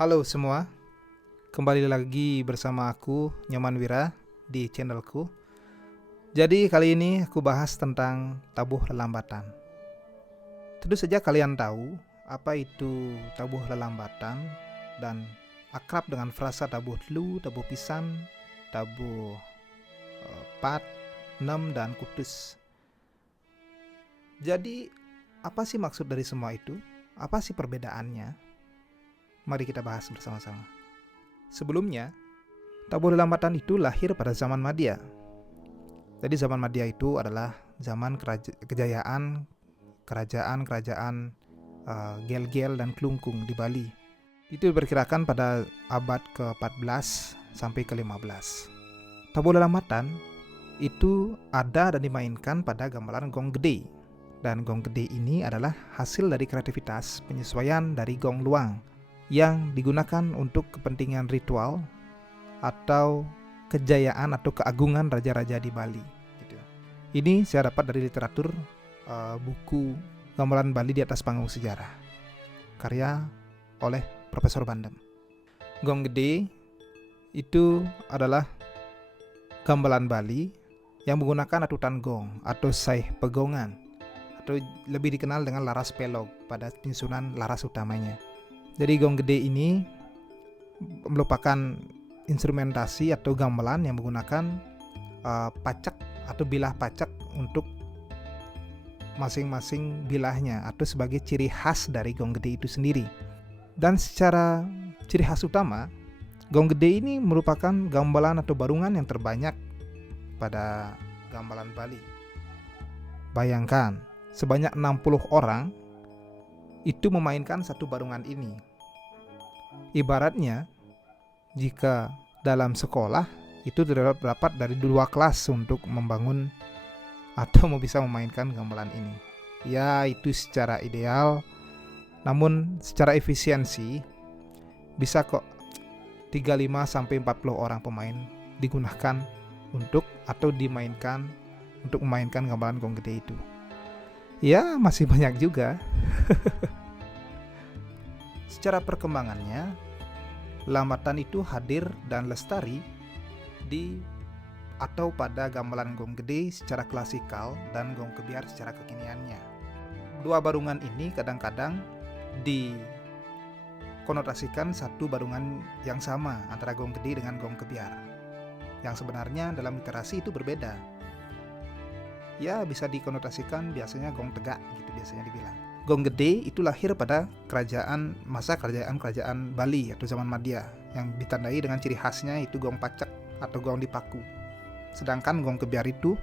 Halo semua, kembali lagi bersama aku Nyoman Wira di channelku. Jadi kali ini aku bahas tentang tabuh lelambatan. Tentu saja kalian tahu apa itu tabuh lelambatan dan akrab dengan frasa tabuh telu, tabuh pisan, tabuh pat, nem, dan kutus. Jadi apa sih maksud dari semua itu? Apa sih perbedaannya? Mari kita bahas bersama-sama. Sebelumnya, tabuh lelambatan itu lahir pada zaman Madya. Jadi zaman Madya itu adalah zaman kejayaan kerajaan Gel-Gel dan Klungkung di Bali. Itu diperkirakan pada abad ke-14 sampai ke-15. Tabuh lelambatan itu ada dan dimainkan pada gamelan gong gede. Dan gong gede ini adalah hasil dari kreativitas penyesuaian dari gong luang yang digunakan untuk kepentingan ritual atau kejayaan atau keagungan raja-raja di Bali. Gitu. Ini saya dapat dari literatur buku Gamelan Bali di atas Panggung Sejarah, karya oleh Profesor Bandem. Gong gede itu adalah gamelan Bali yang menggunakan atutan gong atau saih pegongan, atau lebih dikenal dengan laras pelog pada penyusunan laras utamanya. Jadi gong gede ini merupakan instrumentasi atau gamelan yang menggunakan pacak atau bilah pacak untuk masing-masing bilahnya atau sebagai ciri khas dari gong gede itu sendiri. Dan secara ciri khas utama, gong gede ini merupakan gamelan atau barungan yang terbanyak pada gamelan Bali. Bayangkan, sebanyak 60 orang itu memainkan satu barungan ini. Ibaratnya, jika dalam sekolah itu terdapat dari 2 kelas untuk membangun atau mau bisa memainkan gamelan ini. Ya, itu secara ideal, namun secara efisiensi bisa kok 35 sampai 40 orang pemain digunakan untuk atau dimainkan untuk memainkan gamelan gong gede itu. Ya, masih banyak juga. Secara perkembangannya, lambatan itu hadir dan lestari di atau pada gamelan gong gede secara klasikal dan gong kebiar secara kekiniannya. Dua barungan ini kadang-kadang dikonotasikan satu barungan yang sama antara gong gede dengan gong kebiar, yang sebenarnya dalam literasi itu berbeda. Ya, bisa dikonotasikan biasanya gong tegak gitu biasanya dibilang. Gong gede itu lahir pada masa kerajaan Bali atau zaman Madya, yang ditandai dengan ciri khasnya itu gong pacak atau gong dipaku. Sedangkan gong kebiar itu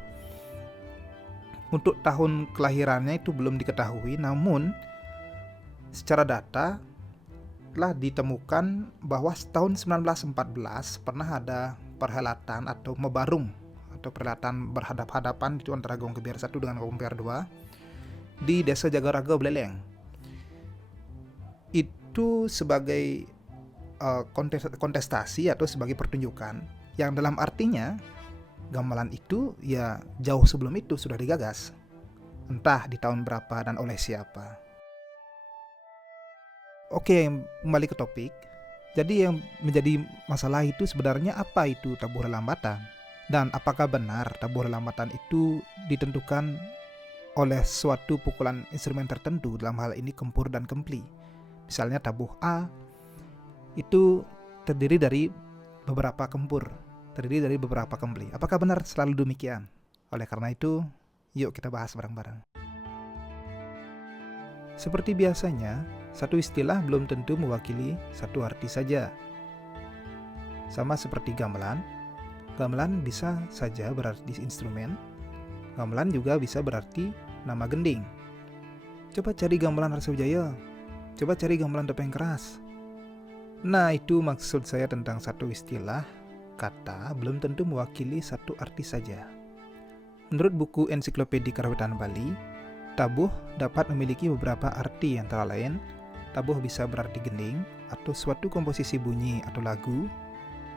untuk tahun kelahirannya itu belum diketahui, namun secara data telah ditemukan bahwa tahun 1914 pernah ada perhelatan atau mebarung atau perhelatan berhadap-hadapan itu antara gong kebiar 1 dengan gong kebiar 2 di desa Jagaraga Beleleng. Itu sebagai kontestasi atau sebagai pertunjukan yang dalam artinya gamelan itu ya jauh sebelum itu sudah digagas, entah di tahun berapa dan oleh siapa. Oke, kembali ke topik. Jadi yang menjadi masalah itu sebenarnya apa itu tabuh lelambatan, dan apakah benar tabuh lelambatan itu ditentukan oleh suatu pukulan instrumen tertentu, dalam hal ini kempur dan kempli. Misalnya tabuh A itu terdiri dari beberapa kempur, terdiri dari beberapa kempli. Apakah benar selalu demikian? Oleh karena itu, yuk kita bahas bareng-bareng. Seperti biasanya, satu istilah belum tentu mewakili satu arti saja. Sama seperti gamelan, gamelan bisa saja berarti instrumen, gamelan juga bisa berarti nama gending. Coba cari gamelan Rasa Wijaya, coba cari gamelan topeng keras. Nah, itu maksud saya tentang satu istilah kata belum tentu mewakili satu arti saja. Menurut buku Ensiklopedia Karawitan Bali, tabuh dapat memiliki beberapa arti, antara lain tabuh bisa berarti gending atau suatu komposisi bunyi atau lagu.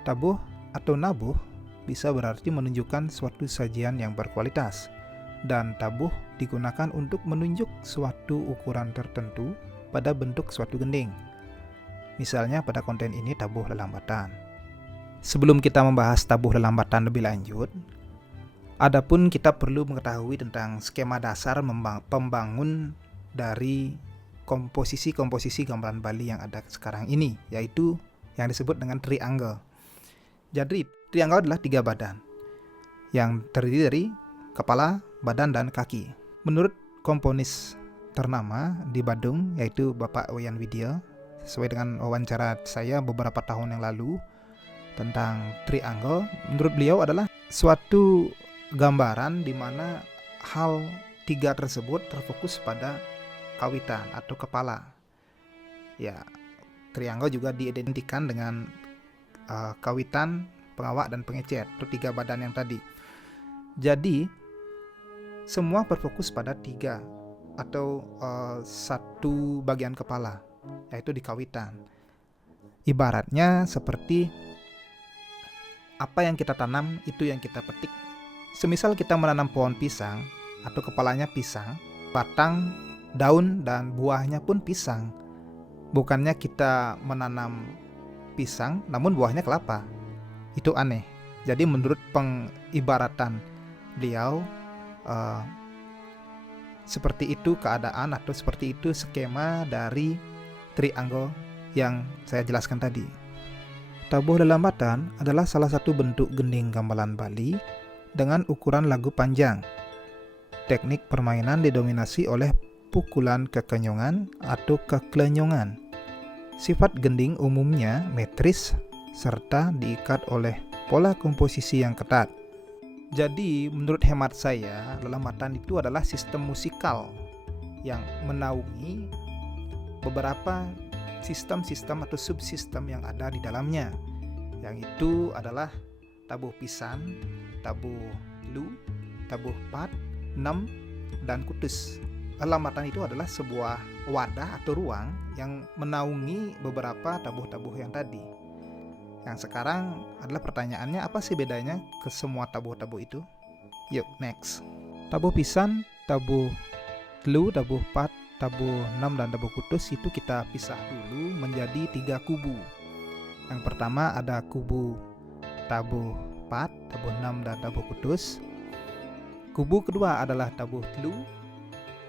Tabuh atau nabuh bisa berarti menunjukkan suatu sajian yang berkualitas, dan tabuh digunakan untuk menunjuk suatu ukuran tertentu pada bentuk suatu gending. Misalnya pada konten ini tabuh lelambatan. Sebelum kita membahas tabuh lelambatan lebih lanjut, adapun kita perlu mengetahui tentang skema dasar pembangun dari komposisi gamelan Bali yang ada sekarang ini, yaitu yang disebut dengan triangle. Jadi triangle adalah 3 badan yang terdiri dari kepala, badan, dan kaki. Menurut komponis ternama di Badung, yaitu Bapak Wayan Widya, sesuai dengan wawancara saya beberapa tahun yang lalu tentang triangle, menurut beliau adalah suatu gambaran di mana hal 3 tersebut terfokus pada kawitan atau kepala. Ya, triangle juga diidentikan dengan kawitan, pengawak, dan pengecer, itu 3 badan yang tadi. Jadi semua berfokus pada 3 atau satu bagian kepala, yaitu di kawitan. Ibaratnya seperti apa yang kita tanam itu yang kita petik. Semisal kita menanam pohon pisang atau kepalanya pisang, batang, daun, dan buahnya pun pisang. Bukannya kita menanam pisang namun buahnya kelapa. Itu aneh. Jadi menurut pengibaratan beliau, seperti itu keadaan atau seperti itu skema dari triangle yang saya jelaskan tadi. Tabuh lelambatan adalah salah satu bentuk gending gamelan Bali dengan ukuran lagu panjang. Teknik permainan didominasi oleh pukulan kekenyongan atau kekelenyongan. Sifat gending umumnya metris serta diikat oleh pola komposisi yang ketat. Jadi menurut hemat saya, lelambatan itu adalah sistem musikal yang menaungi beberapa sistem-sistem atau subsistem yang ada di dalamnya. Yang itu adalah tabuh pisan, tabuh lu, tabuh pat, nem, dan kutus. Lelambatan itu adalah sebuah wadah atau ruang yang menaungi beberapa tabuh-tabuh yang tadi. Yang sekarang adalah pertanyaannya, apa sih bedanya ke semua tabuh-tabuh itu? Yuk, next. Tabuh pisan, tabuh lu, tabuh pat, tabuh nem, dan tabuh kutus itu kita pisah dulu menjadi 3 kubu. Yang pertama ada kubu tabuh pat, tabuh nem, dan tabuh kutus. Kubu kedua adalah tabuh lu.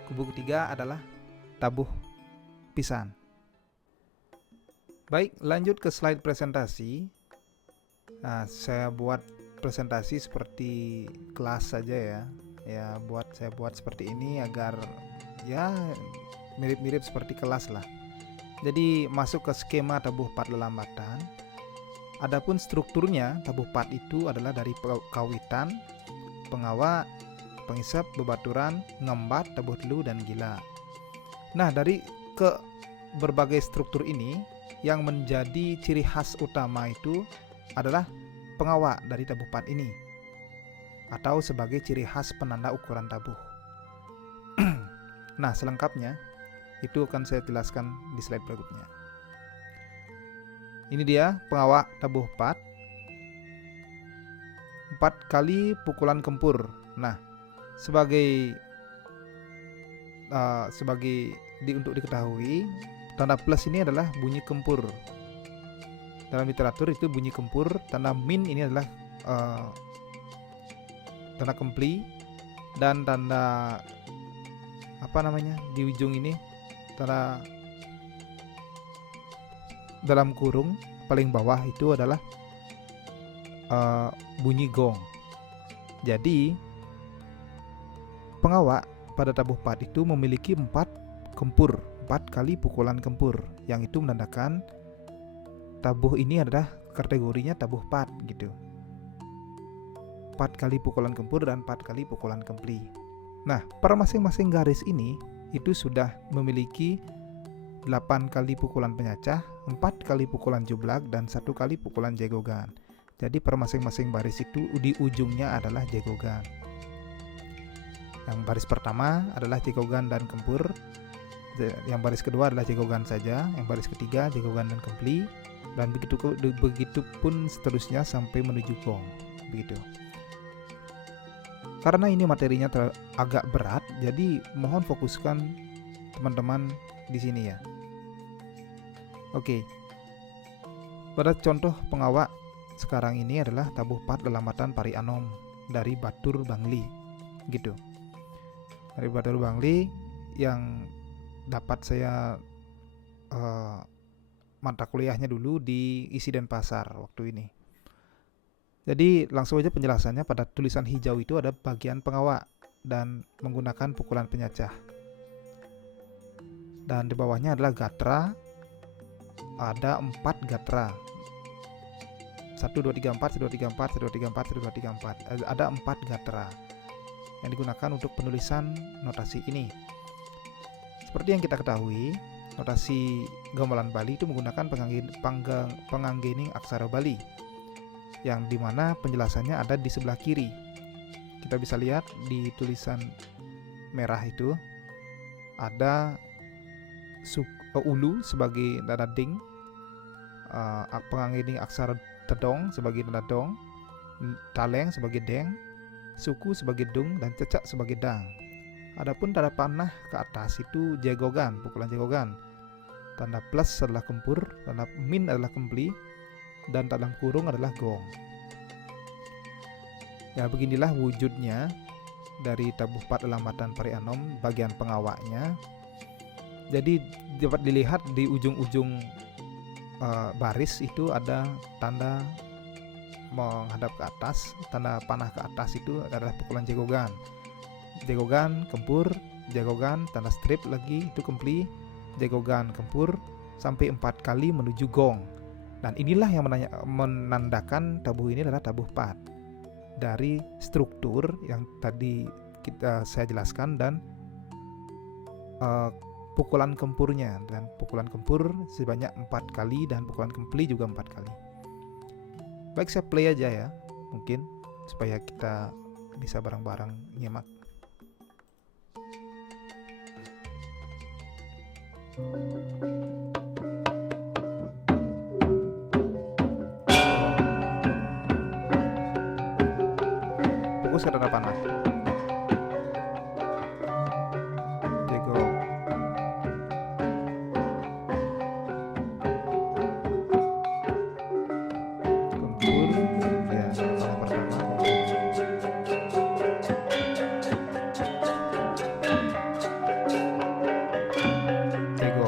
Kubu ketiga adalah tabuh pisan. Baik, lanjut ke slide presentasi. Nah, saya buat presentasi seperti kelas saja ya. Saya buat seperti ini agar ya mirip-mirip seperti kelas lah. Jadi masuk ke skema tabuh pat lelambatan. Adapun strukturnya, tabuh pat itu adalah dari kawitan, pengawak, pengisap, bebaturan, ngembat, tabuh telu, dan gila. Nah, dari berbagai struktur ini, yang menjadi ciri khas utama itu adalah pengawak dari tabuh pat ini, atau sebagai ciri khas penanda ukuran tabuh. Nah, selengkapnya itu akan saya jelaskan di slide berikutnya. Ini dia pengawak tabuh pat. 4 kali pukulan kempur. Nah, untuk diketahui, tanda plus ini adalah bunyi kempur. Dalam literatur itu bunyi kempur. Tanda min ini adalah tanda kempli, dan tanda di ujung ini tanda dalam kurung paling bawah itu adalah bunyi gong. Jadi pengawak pada tabuh pat itu memiliki 4 kempur, 4 kali pukulan kempur, yang itu menandakan tabuh ini adalah kategorinya tabuh pat gitu. 4 kali pukulan kempur dan 4 kali pukulan kempli. Nah, per masing-masing garis ini itu sudah memiliki 8 kali pukulan penyacah, 4 kali pukulan jublak, dan 1 kali pukulan jegogan. Jadi per masing-masing baris itu di ujungnya adalah jegogan. Yang baris pertama adalah jegogan dan kempur, yang baris kedua adalah jegogan saja, yang baris ketiga jegogan dan kempli, dan begitu pun seterusnya sampai menuju gong. Begitu. Karena ini materinya agak berat, jadi mohon fokuskan teman-teman di sini ya. Oke, Pada contoh pengawak sekarang ini adalah tabuh pat Lelambatan Pari Anom dari Batur Bangli, gitu. Dari Batur Bangli yang dapat saya mata kuliahnya dulu di Isi Denpasar waktu ini. Jadi langsung aja penjelasannya. Pada tulisan hijau itu ada bagian pengawak dan menggunakan pukulan penyacah. Dan di bawahnya adalah gatra. Ada 4 gatra. 1, 2, 3, 4, 1, 2, 3, 4, 1, 2, 3, 4, 1, 2, 3, 4. Ada 4 gatra yang digunakan untuk penulisan notasi ini. Seperti yang kita ketahui, notasi gamelan Bali itu menggunakan penganggening aksara Bali, yang dimana penjelasannya ada di sebelah kiri. Kita bisa lihat di tulisan merah itu ada ulu sebagai nada ding, penganggening aksara tedong sebagai nada dong, taleng sebagai deng, suku sebagai dung, dan cecak sebagai dang. Adapun tanda panah ke atas itu jagogan, pukulan jagogan. Tanda plus adalah kempur, tanda min adalah kempli, dan dalam kurung adalah gong. Ya, beginilah wujudnya dari tabuh pat Lelambatan Pari Anom bagian pengawaknya. Jadi dapat dilihat di ujung-ujung baris itu ada tanda menghadap ke atas. Tanda panah ke atas itu adalah pukulan jagogan. Jagogan, kempur, jagogan, tanda strip lagi itu kempli, jagogan, kempur, sampai 4 kali menuju gong. Dan inilah yang menandakan tabuh ini adalah tabuh pat dari struktur yang tadi saya jelaskan, dan pukulan kempurnya. Dan pukulan kempur sebanyak 4 kali dan pukulan kempli juga 4 kali. Baik, saya play aja ya, mungkin supaya kita bisa bareng-bareng nyimak. Fokus ke tanda panah. Jago. Kempur. Ya, tanda pertama. Jago.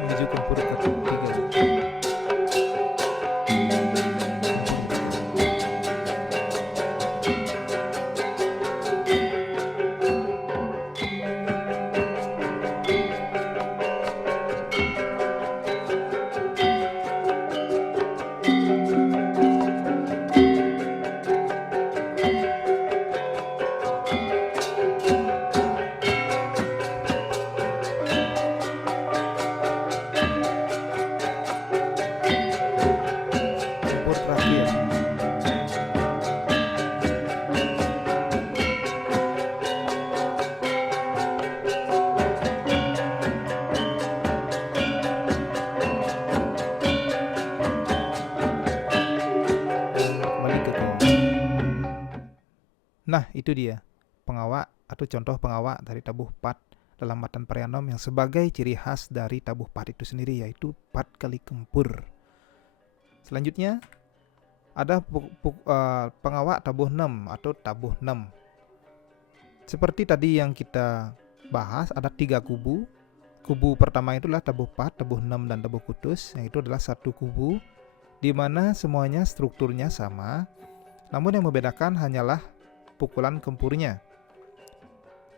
Menuju kempur ketiga. Kempur terakhir. Kembali ke gong. Nah, itu dia pengawak atau contoh pengawak dari tabuh pat Lelambatan Pari Anom yang sebagai ciri khas dari tabuh pat itu sendiri, yaitu 4 kali kempur. Selanjutnya ada pengawak tabuh 6 atau tabuh 6. Seperti tadi yang kita bahas, ada 3 kubu. Kubu pertama itulah tabuh pat, tabuh 6, dan tabuh kutus, yang itu adalah satu kubu di mana semuanya strukturnya sama, namun yang membedakan hanyalah pukulan kempurnya.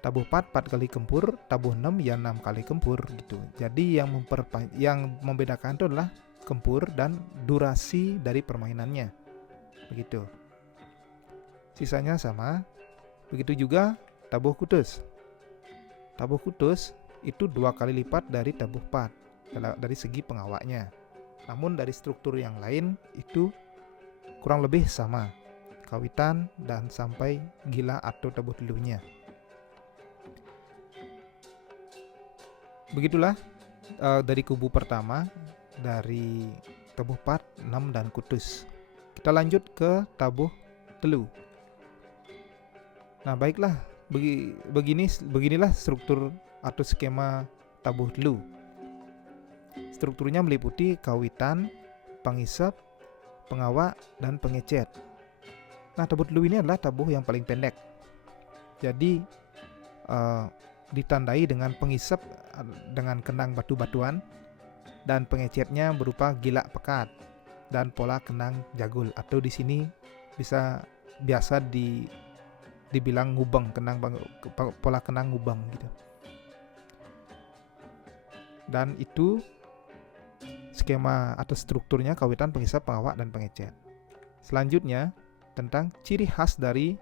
tabuh 4 kali kempur, tabuh 6 ya 6 kali kempur gitu. Jadi yang membedakan itu adalah kempur dan durasi dari permainannya. Begitu. Sisanya sama. Begitu juga tabuh kutus. Tabuh kutus itu 2 kali lipat dari tabuh 4 dari segi pengawaknya. Namun dari struktur yang lain itu kurang lebih sama. Kawitan dan sampai gila atau tabuh telunya. Begitulah dari kubu pertama, dari tabuh 4, 6 dan kutus. Kita lanjut ke tabuh telu. Nah, baiklah, beginilah struktur atau skema tabuh telu. Strukturnya meliputi kawitan, pengisep, pengawak, dan pengecet. Nah, tabuh telu ini adalah tabuh yang paling pendek. Jadi ditandai dengan pengisep dengan kenang batu-batuan, dan pengecetnya berupa gila pekat dan pola kenang jagul, atau di sini biasa dibilang ngubeng, pola kenang ngubeng gitu. Dan itu skema atau strukturnya kawitan, pengisep, pengawak, dan pengecet. Selanjutnya tentang ciri khas dari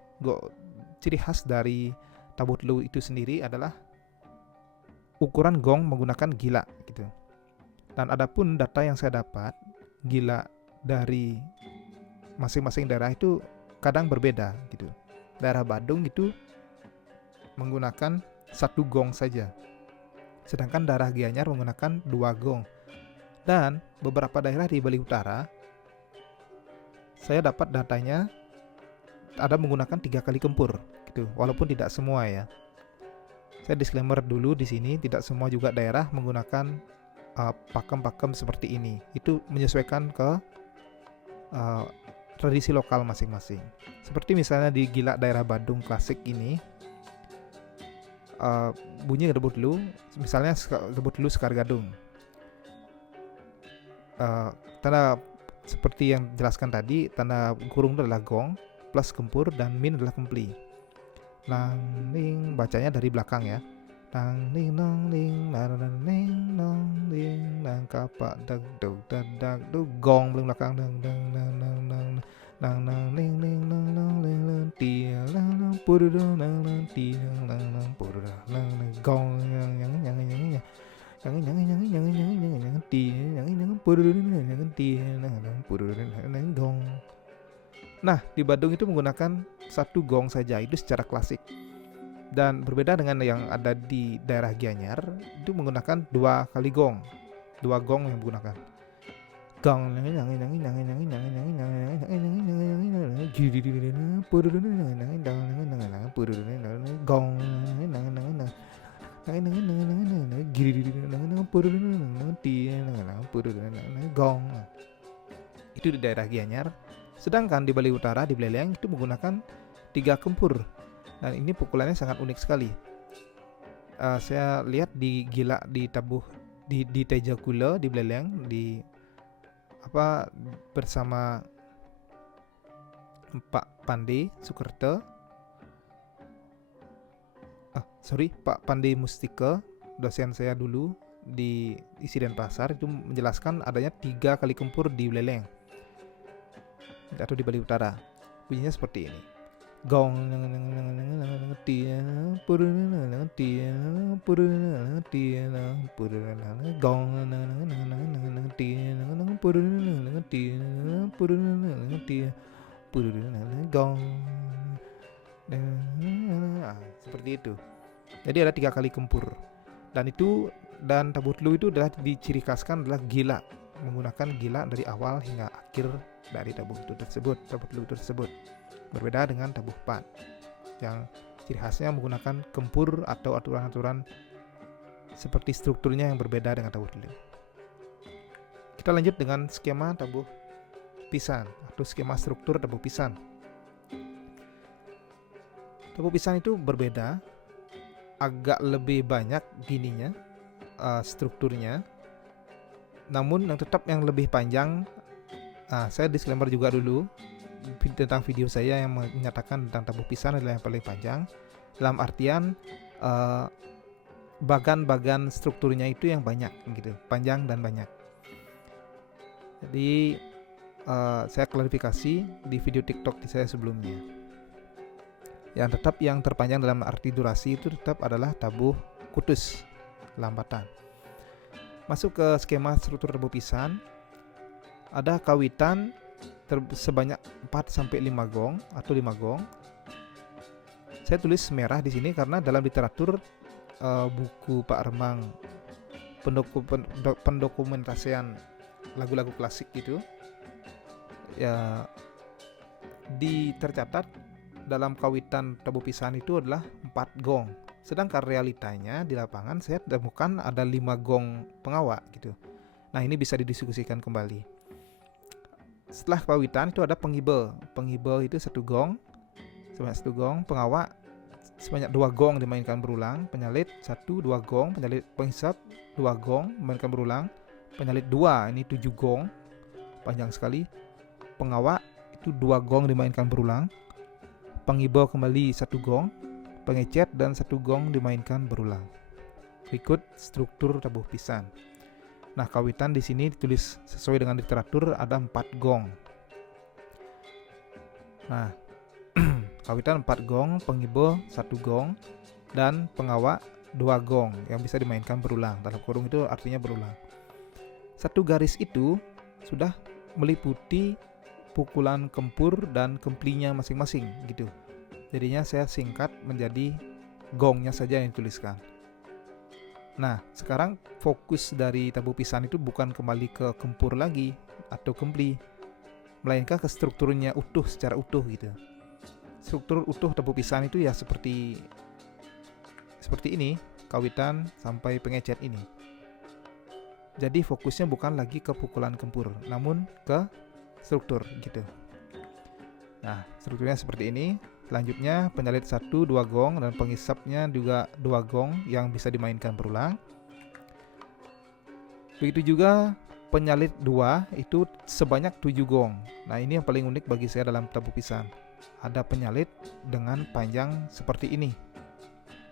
tabuh telu itu sendiri adalah ukuran gong menggunakan gila gitu. Dan adapun data yang saya dapat, gila dari masing-masing daerah itu kadang berbeda gitu. Daerah Badung itu menggunakan 1 gong saja, sedangkan daerah Gianyar menggunakan 2 gong. Dan beberapa daerah di Bali Utara saya dapat datanya ada menggunakan 3 kali kempur gitu, walaupun tidak semua ya. Saya disclaimer dulu di sini, tidak semua juga daerah menggunakan pakem-pakem seperti ini. Itu menyesuaikan ke tradisi lokal masing-masing. Seperti misalnya di gila daerah Badung klasik ini, bunyi rebut telu, misalnya rebut telu Sekar Gadung. Tanda seperti yang dijelaskan tadi, tanda kurung adalah gong, plus kempur, dan min adalah kempli. Nang ning, bacanya dari belakang ya. Nang ning nong ning nang ning nong ning nang kapak dag dug dag dug, gong belakang belakang dang dang dang dang dang nang nang ning ning nang nang ling ling tia nang nang puru nang nang tia nang nang puru nang nang gong yang gong. Nah, di Badung itu menggunakan 1 gong saja, itu secara klasik. Dan berbeda dengan yang ada di daerah Gianyar, itu menggunakan 2 kali gong. 2 gong yang menggunakan. Gong gong. Itu di daerah Gianyar. Sedangkan di Bali Utara, di Beleleng itu menggunakan 3 kempur. Dan ini pukulannya sangat unik sekali. Saya lihat di gila di tabuh di Tejakula di Beleleng bersama Pak Pande Sukerta. Pak Pande Mustika, dosen saya dulu di Isi Denpasar, itu menjelaskan adanya 3 kali kempur di Beleleng atau di Bali Utara. Bunyinya seperti ini. Gong seperti itu. Jadi ada 3 kali kempur. Dan tabuh telu itu adalah dicirikhaskan adalah gila, menggunakan gila dari awal hingga akhir dari tabuh telu tersebut. Berbeda dengan tabuh 4 yang ciri khasnya menggunakan kempur atau aturan-aturan seperti strukturnya yang berbeda dengan tabuh telu. Kita lanjut dengan skema tabuh pisan atau skema struktur tabuh pisan. Tabuh pisan itu berbeda, agak lebih banyak gininya strukturnya, namun yang lebih panjang. Saya disclaimer juga dulu tentang video saya yang menyatakan tentang tabuh pisan adalah yang paling panjang, dalam artian eh, bagan-bagan strukturnya itu yang banyak gitu, panjang dan banyak. Jadi saya klarifikasi di video TikTok di saya sebelumnya. Yang terpanjang dalam arti durasi itu tetap adalah tabuh kutus lambatan. Masuk ke skema struktur tabuh pisan, ada kawitan sebanyak 4-5 gong atau 5 gong. Saya tulis merah di sini karena dalam literatur buku Pak Remang pendokumentasian lagu-lagu klasik gitu ya, tercatat dalam kawitan tabuh pisan itu adalah 4 gong. Sedangkan realitanya di lapangan saya temukan ada 5 gong pengawak gitu. Nah, ini bisa didiskusikan kembali. Setelah kawitan itu ada pengibe. Pengibe itu 1 gong, sebanyak 1 gong. Pengawak sebanyak 2 gong dimainkan berulang. Penyalit 1-2 gong. Penyalit penghisap 2 gong dimainkan berulang. Penyalit 2 ini 7 gong, panjang sekali. Pengawak itu 2 gong dimainkan berulang. Pengibe kembali 1 gong. Pengecet dan 1 gong dimainkan berulang. Berikut struktur tabuh pisan. Nah, kawitan di sini ditulis sesuai dengan literatur ada 4 gong. Nah, kawitan 4 gong, pengibe 1 gong, dan pengawak 2 gong yang bisa dimainkan berulang. Dalam kurung itu artinya berulang. 1 garis itu sudah meliputi pukulan kempur dan kemplinya masing-masing gitu. Jadinya saya singkat menjadi gongnya saja yang dituliskan. Nah, sekarang fokus dari tabuh pisan itu bukan kembali ke kempur lagi atau kempli, melainkan ke strukturnya utuh, secara utuh gitu. Struktur utuh tabuh pisan itu ya seperti ini, kawitan sampai pengecet ini. Jadi fokusnya bukan lagi ke pukulan kempur, namun ke struktur gitu. Nah, strukturnya seperti ini. Selanjutnya penyalit 1-2 gong dan penghisapnya juga 2 gong yang bisa dimainkan berulang. Begitu juga penyalit 2 itu sebanyak 7 gong. Nah, ini yang paling unik bagi saya dalam tabuh pisan. Ada penyalit dengan panjang seperti ini,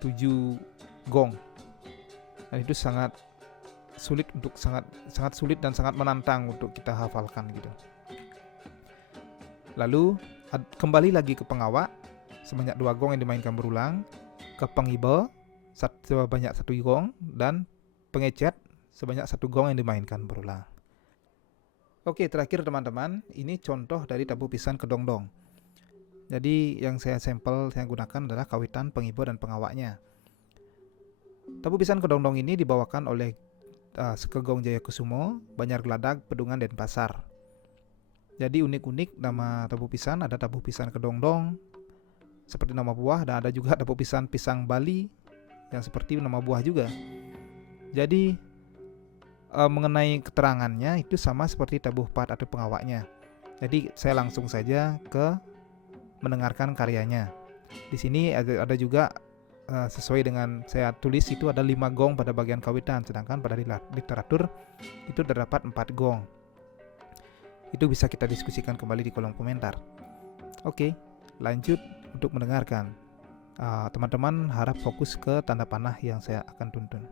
7 gong. Dan itu sangat sulit dan sangat menantang untuk kita hafalkan gitu. Lalu kembali lagi ke pengawak sebanyak 2 gong yang dimainkan berulang, ke pengibe sebanyak 1 gong, dan pengecet sebanyak 1 gong yang dimainkan berulang. Oke, terakhir teman-teman, ini contoh dari tabuh pisan kedongdong. Jadi yang saya gunakan adalah kawitan, pengibe, dan pengawaknya. Tabuh pisan kedongdong ini dibawakan oleh Sekegong Jayakusumo, Banjar Geladak, Pedungan, Denpasar. Jadi unik-unik nama tabuh pisan, ada tabuh pisan kedongdong seperti nama buah, dan ada juga tabuh pisan pisang Bali yang seperti nama buah juga. Jadi mengenai keterangannya itu sama seperti tabuh pat atau pengawaknya. Jadi saya langsung saja ke mendengarkan karyanya. Di sini ada juga sesuai dengan saya tulis itu ada 5 gong pada bagian kawitan, sedangkan pada literatur itu terdapat 4 gong. Itu bisa kita diskusikan kembali di kolom komentar. Oke, lanjut untuk mendengarkan. Teman-teman harap fokus ke tanda panah yang saya akan tuntun.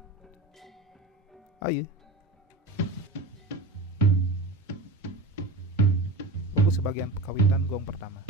Ayo. Fokus sebagian kawitan gong pertama.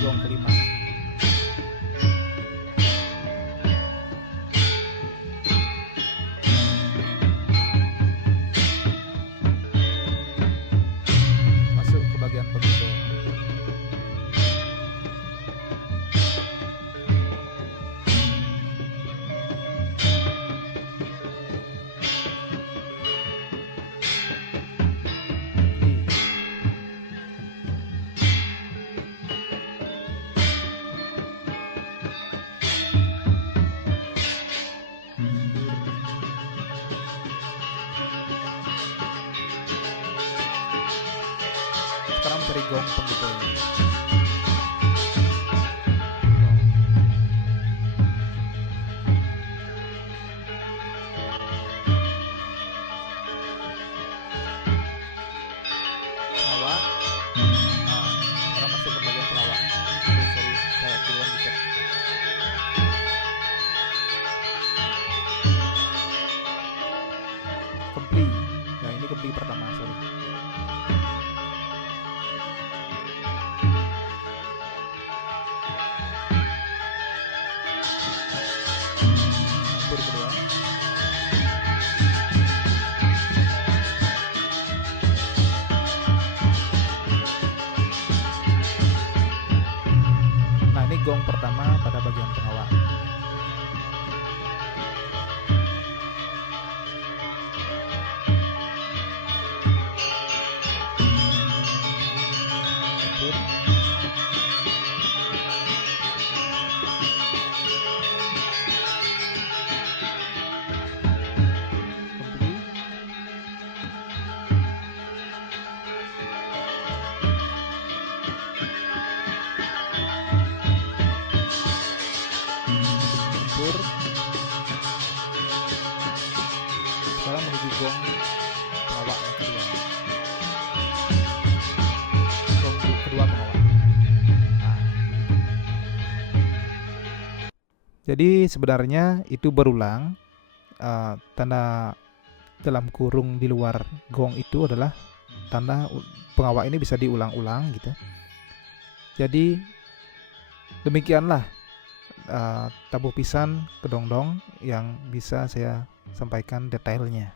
Gong kelima. sekarang mencari gong penggede. Pelawak. Nah, sekarang masuk ke bagian pelawak. Aduh, sorry, saya duluan dicek. Kempli. Nah, ini kempli pertama, sorry. Tempur kedua. Nah, ini gong pertama pada bagian pelawak. Tempur. Kempli. Tempur. Sekarang menuju gong pelawak yang kedua. Gong kedua pelawak. Nah, begitu. Jadi sebenarnya itu berulang. Tanda dalam kurung di luar gong itu adalah tanda pengawak ini bisa diulang-ulang gitu. Jadi demikianlah tabuh pisan kedongdong yang bisa saya sampaikan detailnya.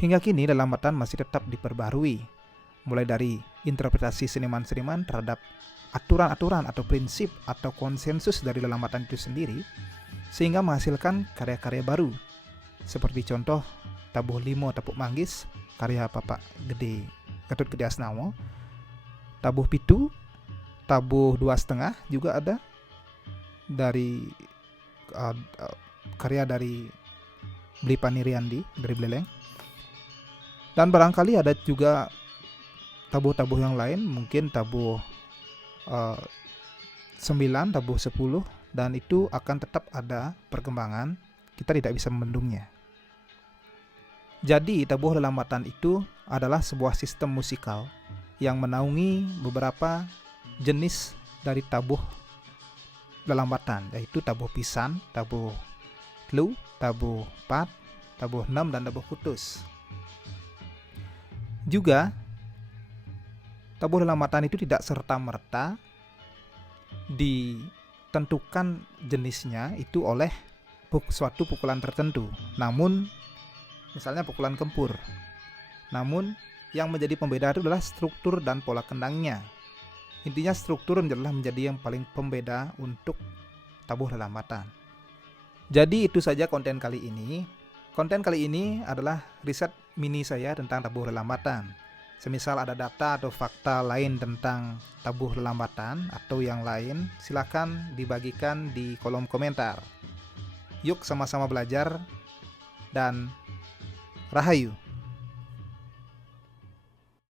Hingga kini Lelambatan masih tetap diperbarui, mulai dari interpretasi seniman-seniman terhadap aturan-aturan atau prinsip atau konsensus dari Lelambatan itu sendiri, sehingga menghasilkan karya-karya baru. Seperti contoh tabuh limo Tepuk Manggis karya Bapak Gede Gatot Gede Asnawo, tabuh pitu, tabuh 2,5 juga ada dari karya dari Blipani Riyandi dari Bleleng. Dan barangkali ada juga tabuh-tabuh yang lain, mungkin tabuh 9, tabuh 10, dan itu akan tetap ada perkembangan, kita tidak bisa membendungnya. Jadi tabuh Lelambatan itu adalah sebuah sistem musikal yang menaungi beberapa jenis dari tabuh Lelambatan, yaitu tabuh pisan, tabuh telu, tabuh 4, tabuh 6, dan tabuh kutus. Juga tabuh Lelambatan itu tidak serta-merta ditentukan jenisnya itu oleh suatu pukulan tertentu. Namun misalnya pukulan kempur. Namun yang menjadi pembeda itu adalah struktur dan pola kendangnya. Intinya struktur adalah menjadi yang paling pembeda untuk tabuh Lelambatan. Jadi itu saja konten kali ini. Konten kali ini adalah riset mini saya tentang tabuh Lelambatan. Semisal ada data atau fakta lain tentang tabuh Lelambatan atau yang lain, silakan dibagikan di kolom komentar. Yuk sama-sama belajar dan rahayu.